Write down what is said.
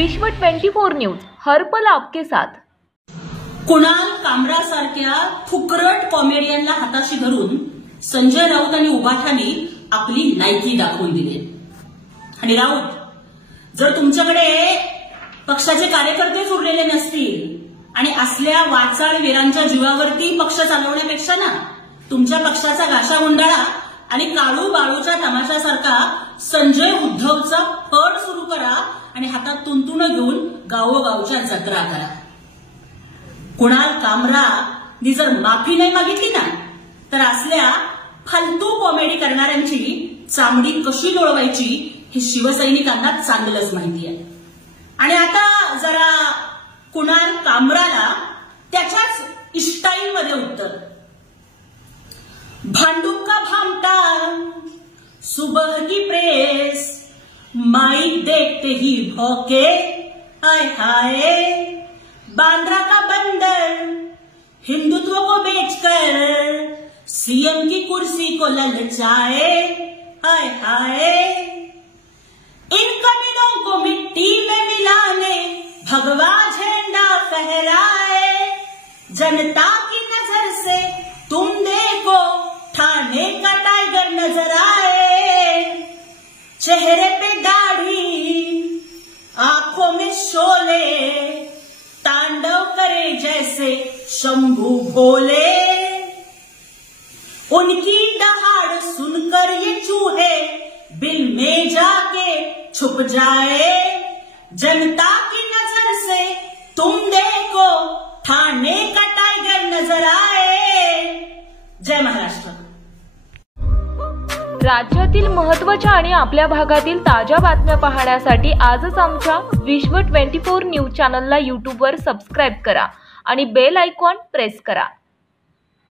विश्व 24 न्यूज हर पल आपके साथ। कुणाल कामरा सारख्या फुकरट कॉमेडियनला हाताशी धरून संजय राऊत आणि उबाठांनी आपली लायकी दाखवून दिली। आणि राऊत, जर तुमच्याकडे पक्षाचे कार्यकर्तेच उरलेले नसतील आणि असल्या वाचाळ वीरांच्या जीवावरती पक्ष चालवण्यापेक्षा ना तुमच्या पक्षाचा गाशा गुंडाळा आणि काळू बाळूच्या तमाशासारखा संजय उद्धवचा फड सुरू करा आणि हातात तुंतुण घेऊन गावोगावच्या जत्रा करा। कुणाल कामरानी जर माफी नाही मागितली ना तर असल्या फालतू कॉमेडी करणाऱ्यांची चामडी कशी लोळवायची हे शिवसैनिकांना चांगलंच माहिती आहे। आणि आता जरा कुणाल कामराला त्याच्याच स्टाईलमध्ये उत्तर। भांडुप का भामटा सुबह की प्रेस माइक देखते ही भौके हाय हाय, बांद्रा का बंदर हिंदुत्व को बेचकर सीएम की कुर्सी को ललचाए हाय हाय, इन कमीनों को मिट्टी में मिलाने भगवा झंडा फहराए, जनता की नजर से तुम देखो ठाणे का टाइगर नजर आए, चेहरे पे दाढ़ी आंखों में शोले तांडव करे जैसे शंभू भोले, उनकी दहाड़ सुनकर ये चूहे बिल में जाके छुप जाए, जनता की नजर से तुम देखो ठाणे का टाइगर नजर आए। जय महाराष्ट्र। राज्यातील महत्त्वाच्या आणि आपल्या भागातील ताज्या बातम्या पाहण्यासाठी आजच आमच्या विश्व 24 न्यूज चॅनलला YouTube वर सबस्क्राइब करा आणि बेल आयकॉन प्रेस करा।